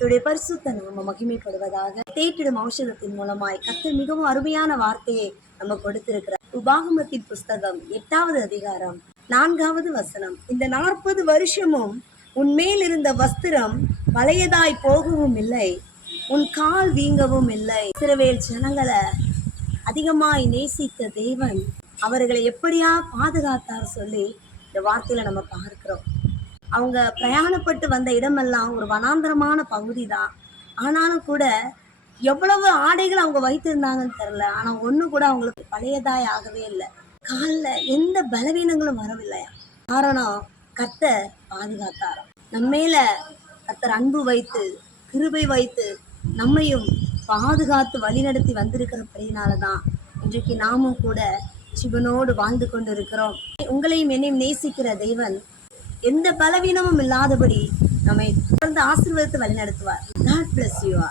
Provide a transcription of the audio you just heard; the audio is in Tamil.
கர்த்தருடைய பரிசுத்த நாமம் மகிமைப்படுவதாக. தேற்றிடும் ஔஷதத்தின் மூலமாய் கர்த்தர் மிகவும் அருமையான வார்த்தையை நம்ம கொடுத்திருக்கிறார். உபாகமத்தின் புஸ்தகம் 8வது அதிகாரம் 4வது வசனம். இந்த 40 வருஷமும் உன்மேல் இருந்த வஸ்திரம் பழையதாய் போகவும் இல்லை, உன் கால் வீங்கவும் இல்லை. இஸ்ரவேல் ஜனங்களை அதிகமாய் நேசித்த தேவன் அவர்களை எப்படியா பாதுகாத்தார் சொல்லி இந்த வார்த்தையில நம்ம பார்க்கிறோம். அவங்க பிரயாணப்பட்டு வந்த இடமெல்லாம் ஒரு வனாந்தரமான பகுதி தான். ஆனாலும் கூட எவ்வளவு ஆடைகள் அவங்க வைத்திருந்தாங்கன்னு தெரியல, ஆனா ஒண்ணு கூட அவங்களுக்கு பழையதாய் ஆகவே இல்லை. காலில் எந்த பலவீனங்களும் வரவில்லையா. காரணம் கர்த்தர் பாதுகாத்தாராம். நம்மேல கர்த்தர் அன்பு வைத்து கிருபை வைத்து நம்மையும் பாதுகாத்து வழிநடத்தி வந்திருக்கிறபடினாலதான் இன்றைக்கு நாமும் கூட சிவனோடு வாழ்ந்து கொண்டு இருக்கிறோம். உங்களையும் என்னையும் நேசிக்கிற தேவன் எந்த பலவீனமும் இல்லாதபடி நம்மை தொடர்ந்து ஆசீர்வதித்து வழிநடத்துவார். God bless you all.